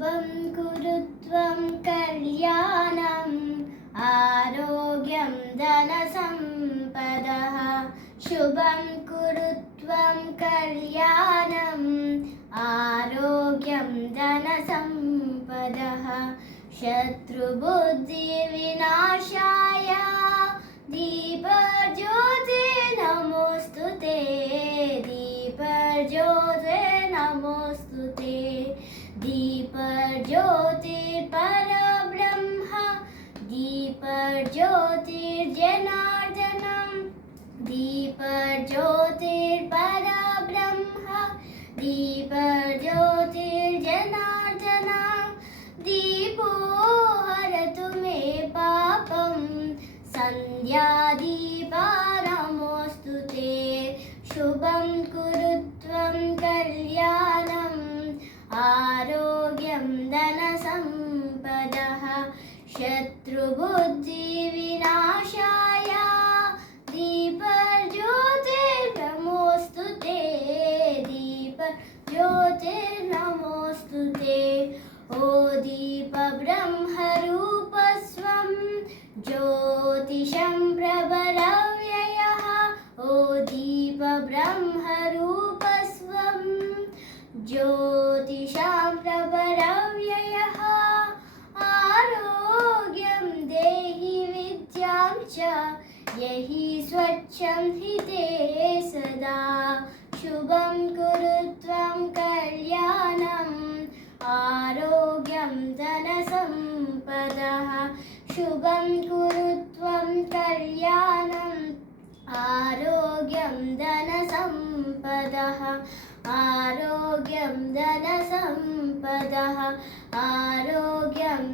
शुभं कुरु त्वं कल्याणम् आरोग्यं धनसम्पदः शुभं कुरु त्वं कल्याणम् आरोग्यं धनसम्पदः शत्रुबुद्धिविनाशाय दीपज्योते नमोऽस्तुते दीपज्योते नमोऽस्तुते दीपज्योतिर्परब्रह्म दीपज्योतिर्जनार्दनं दीपज्योतिर्परब्रह्म दीपज्योतिर्जनार्दनं दीपो हरतु मे पापं सन्ध्यादीपा नमोऽस्तुते शुभं कुरु त्वं कल्याणम् आरोग्यं धनसम्पदः शत्रुबुद्धिविनाशाय दीपज्योतिर्नमोऽस्तुते दीपज्योतिर्नमोऽस्तुते ओ दीपब्रह्मरूपस्वं ज्योतिषं प्रभरव्ययः ओ दीपब्रह्मरूपस्वं ज्योतिषां प्रभरव्ययः आरोग्यं देहि विद्यां च यहि स्वच्छं हि ते सदा शुभं कुरु त्वं कल्याणम् आरोग्यं धनसम्पदः शुभं कुरु त्वं कल्याणम् आरोग्यं धनसम्पदः आरोग्यं धनसम्पदः आरोग्यं